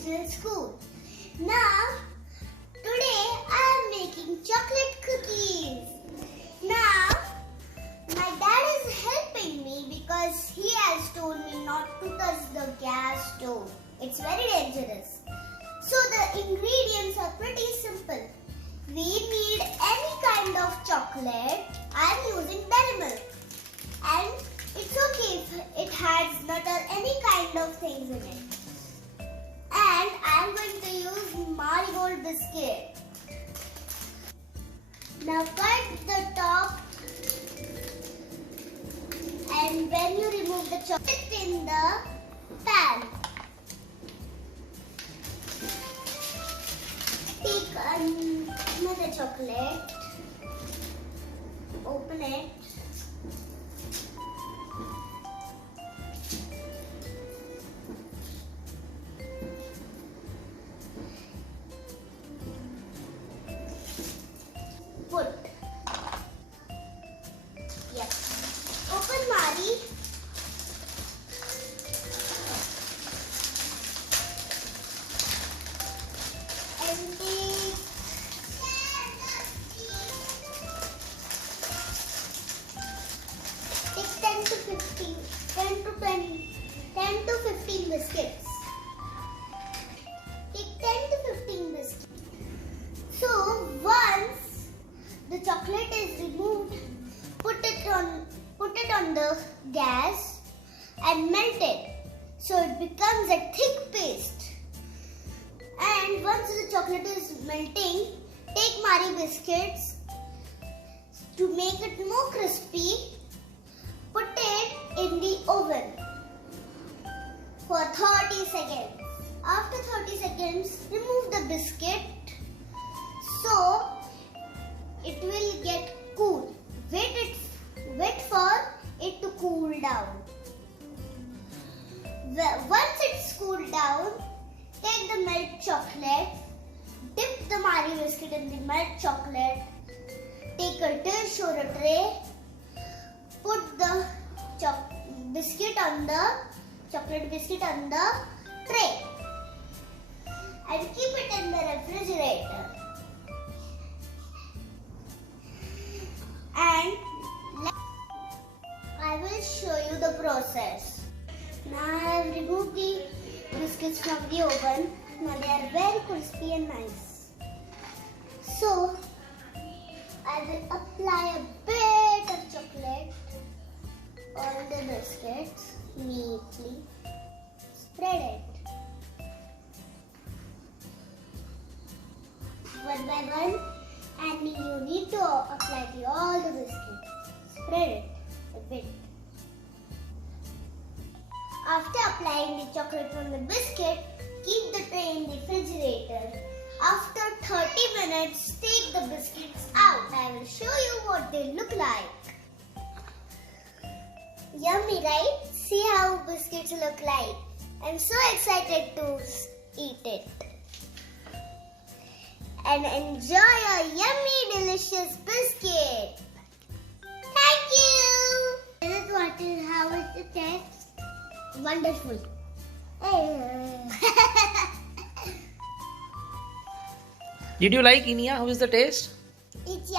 International School. Now, today I am making chocolate cookies. Now, my dad is helping me because he has told me not to touch the gas stove. It's very dangerous. So the ingredients are pretty simple. We need any kind of chocolate. I am using dairy milk. And it's okay if it has nut or any kind of things in it. And I am going to use marigold biscuit. Now cut the top, and when you remove the chocolate in the pan, take another chocolate, open it, put, yes, open Mari, and take 10 to 15, 10 to 15 biscuits. Take 10 to 15 biscuits. So once the chocolate is removed, put it on the gas and melt it so it becomes a thick paste. And once the chocolate is melting, take Mari biscuits to make it more crispy. Put it in the oven for 30 seconds. After 30 seconds, remove the biscuit so it will get cool. Wait for it to cool down. Once it's cooled down, take the melt chocolate, dip the Mari biscuit in the melt chocolate, take a dish or a tray, put the chocolate biscuit on the tray and keep it in the refrigerator. And I will show you the process. Now I have removed the biscuits from the oven. Now they are very crispy and nice. So I will apply a bit of chocolate on the biscuits neatly. Spread it one by one, and you need to apply all the biscuits. Spread it a bit. After applying the chocolate from the biscuit, keep the tray in the refrigerator. After 30 minutes, take the biscuits out. I will show you what they look like. Yummy, right? See how biscuits look like. I'm so excited to eat it. And enjoy your yummy, delicious biscuit. Thank you. How is the taste? Wonderful. Did you like, Inia? How is the taste? It's